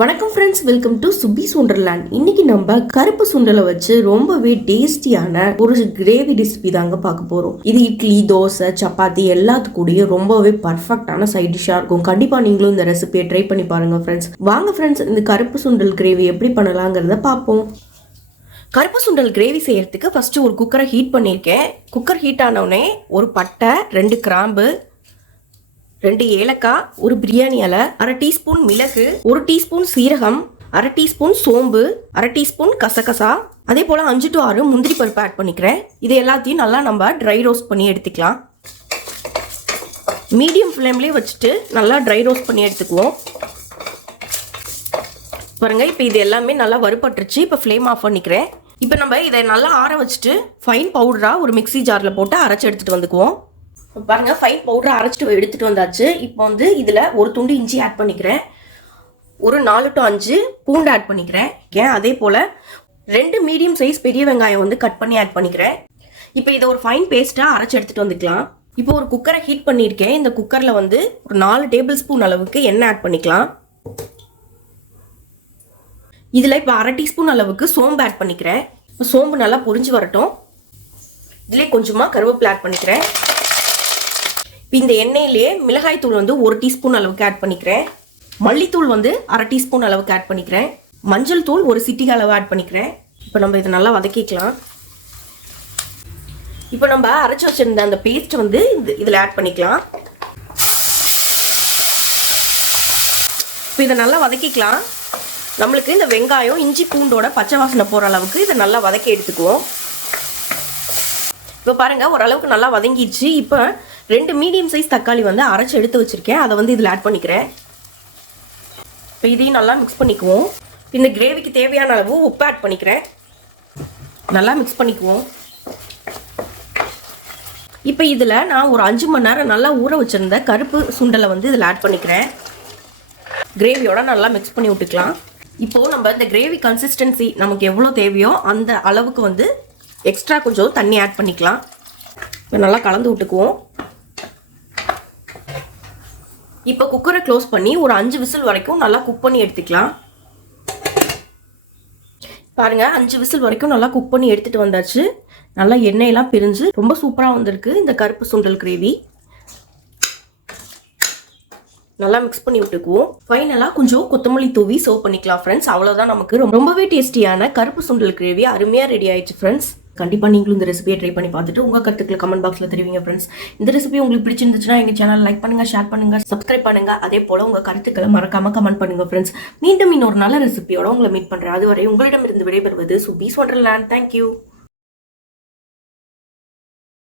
வணக்கம் friends welcome to Subi Sunderland இன்னைக்கு நம்ம கருப்பு சுண்டலை வச்சு ரொம்பவே டேஸ்டியான ஒரு கிரேவி ரெசிபி தாங்க பார்க்க போறோம். இது இட்லி தோசை சப்பாத்தி எல்லாத்துக்கூடயும் ரொம்பவே பர்ஃபெக்டான சைட் டிஷ்ஷாக இருக்கும். கண்டிப்பா நீங்களும் இந்த ரெசிபியை ட்ரை பண்ணி பாருங்க ஃப்ரெண்ட்ஸ் வாங்க ஃப்ரெண்ட்ஸ் இந்த கருப்பு சுண்டல் கிரேவி எப்படி பண்ணலாங்கிறத பார்ப்போம். கருப்பு சுண்டல் கிரேவி செய்யறதுக்கு ஃபர்ஸ்ட் ஒரு குக்கரை ஹீட் பண்ணியிருக்கேன். குக்கர் ஹீட் ஆனவுடனே ஒரு பட்டை ரெண்டு கிராம்பு ரெண்டு ஏலக்காய் ஒரு பிரியாணி அலை அரை டீஸ்பூன் மிளகு ஒரு டீஸ்பூன் சீரகம் அரை டீஸ்பூன் சோம்பு அரை டீஸ்பூன் கசகசா. அதே போல் அஞ்சு டு ஆறு முந்திரி பருப்பு ஆட் பண்ணிக்கிறேன். இது எல்லாத்தையும் நல்லா நம்ம ட்ரை ரோஸ்ட் பண்ணி எடுத்துக்கலாம். மீடியம் ஃப்ளேம்லேயே வச்சுட்டு நல்லா ட்ரை ரோஸ்ட் பண்ணி எடுத்துக்குவோம். பாருங்க இப்போ இது எல்லாமே நல்லா வறுபட்டுருச்சு. இப்போ ஃப்ளேம் ஆஃப் பண்ணிக்கிறேன். இப்போ நம்ம இதை நல்லா ஆற வச்சுட்டு ஃபைன் பவுடராக ஒரு மிக்ஸி ஜாரில் போட்டு அரைச்சி எடுத்துகிட்டு வந்துக்குவோம். பாருங்கள் ஃபைன் பவுடர் அரைச்சிட்டு எடுத்துகிட்டு வந்தாச்சு. இப்போ வந்து இதில் ஒரு துண்டு இஞ்சி ஆட் பண்ணிக்கிறேன். ஒரு நாலு டு அஞ்சு பூண்டு ஆட் பண்ணிக்கிறேன். ஏன்? அதே போல் ரெண்டு மீடியம் சைஸ் பெரிய வெங்காயம் வந்து கட் பண்ணி ஆட் பண்ணிக்கிறேன். இப்போ இதை ஒரு ஃபைன் பேஸ்ட்டாக அரைச்சி எடுத்துகிட்டு வந்துக்கலாம். இப்போ ஒரு குக்கரை ஹீட் பண்ணியிருக்கேன். இந்த குக்கரில் வந்து ஒரு நாலு டேபிள் ஸ்பூன் அளவுக்கு எண்ணெய் ஆட் பண்ணிக்கலாம். இதில் இப்போ அரை டீஸ்பூன் அளவுக்கு சோம்பு ஆட் பண்ணிக்கிறேன். சோம்பு நல்லா பொரிஞ்சு வரட்டும். இதிலே கொஞ்சமாக கருவேப்பிலை ஆட் பண்ணிக்கிறேன். இந்த எண்ணெயிலேயே மிளகாய்த்தூள் வந்து ஒரு டீஸ்பூன் அளவுக்கு ஆட் பண்ணிக்கிறேன். மல்லித்தூள் வந்து அரை டீஸ்பூன் அளவுக்கு ஆட் பண்ணிக்கிறேன். மஞ்சள் தூள் ஒரு சிட்டிகை அளவு ஆட் பண்ணிக்கிறேன். இப்போ நம்ம இதை நல்லா வதக்கிக்கலாம். இப்போ நம்ம அரைச்சி வச்சிருந்த அந்த பேஸ்ட் வந்து இது இதில் ஆட் பண்ணிக்கலாம். இப்போ இதை நல்லா வதக்கிக்கலாம். நம்மளுக்கு இந்த வெங்காயம் இஞ்சி பூண்டோட பச்சை வாசனை போகிற அளவுக்கு இதை நல்லா வதக்கி எடுத்துக்குவோம். இப்போ பாருங்கள் ஓரளவுக்கு நல்லா வதங்கிடுச்சு. இப்போ ரெண்டு மீடியம் சைஸ் தக்காளி வந்து அரைச்சி எடுத்து வச்சுருக்கேன். அதை வந்து இதில் ஆட் பண்ணிக்கிறேன். இப்போ இதையும் நல்லா மிக்ஸ் பண்ணிக்குவோம். இந்த கிரேவிக்கு தேவையான அளவு உப்பு ஆட் பண்ணிக்கிறேன். நல்லா மிக்ஸ் பண்ணிக்குவோம். இப்போ இதில் நான் ஒரு அஞ்சு மணி நேரம் நல்லா ஊற வச்சுருந்த கருப்பு சுண்டலை வந்து இதில் ஆட் பண்ணிக்கிறேன். கிரேவியோட நல்லா மிக்ஸ் பண்ணி விட்டுக்கலாம். இப்போது நம்ம இந்த கிரேவி கன்சிஸ்டன்சி நமக்கு எவ்வளோ தேவையோ அந்த அளவுக்கு வந்து எக்ஸ்ட்ரா கொஞ்சம் தண்ணி ஆட் பண்ணிக்கலாம். இப்போ நல்லா கலந்து விட்டுக்குவோம். இப்போ குக்கரை க்ளோஸ் பண்ணி ஒரு அஞ்சு விசில் வரைக்கும் நல்லா குக் பண்ணி எடுத்துக்கலாம். பாருங்கள் அஞ்சு விசில் வரைக்கும் நல்லா குக் பண்ணி எடுத்துகிட்டு வந்தாச்சு. நல்லா எண்ணெயெல்லாம் பிரிஞ்சு ரொம்ப சூப்பராக வந்திருக்கு இந்த கருப்பு சுண்டல் கிரேவி நல்லா மிக்ஸ் பண்ணி விட்டுக்குவோம். ஃபைனலாக கொஞ்சம் கொத்தமல்லி தூவி சர்வ் பண்ணிக்கலாம் ஃப்ரெண்ட்ஸ் அவ்வளோதான் நமக்கு. ரொம்பவே டேஸ்டியான கருப்பு சுண்டல் கிரேவி அருமையாக ரெடி ஆயிடுச்சு ஃப்ரெண்ட்ஸ் கண்டிப்பாக நீங்களும் இந்த ரெசிபியை ட்ரை பண்ணி பார்த்துட்டு உங்கள் கருத்துக்களை கமெண்ட் பாக்ஸில் தெரிவிங்க ஃப்ரெண்ட்ஸ் இந்த ரெசிபி உங்களுக்கு பிடிச்சிருந்துச்சுன்னா எங்கள் சேனல் லைக் பண்ணுங்க ஷேர் பண்ணுங்கள் சப்ஸ்கிரைப் பண்ணுங்கள் அதே போல் உங்கள் கருத்துக்களை மறக்காம கமெண்ட் பண்ணுங்க ஃப்ரெண்ட்ஸ் மீண்டும் இன்னொரு நல்ல ரெசிபியோட உங்களை மீட் பண்ணுறேன் அதுவரை உங்களிடமிருந்து விடைபெறுவது சுபீஸ் ஒண்டர்லேண்ட் தேங்க்யூ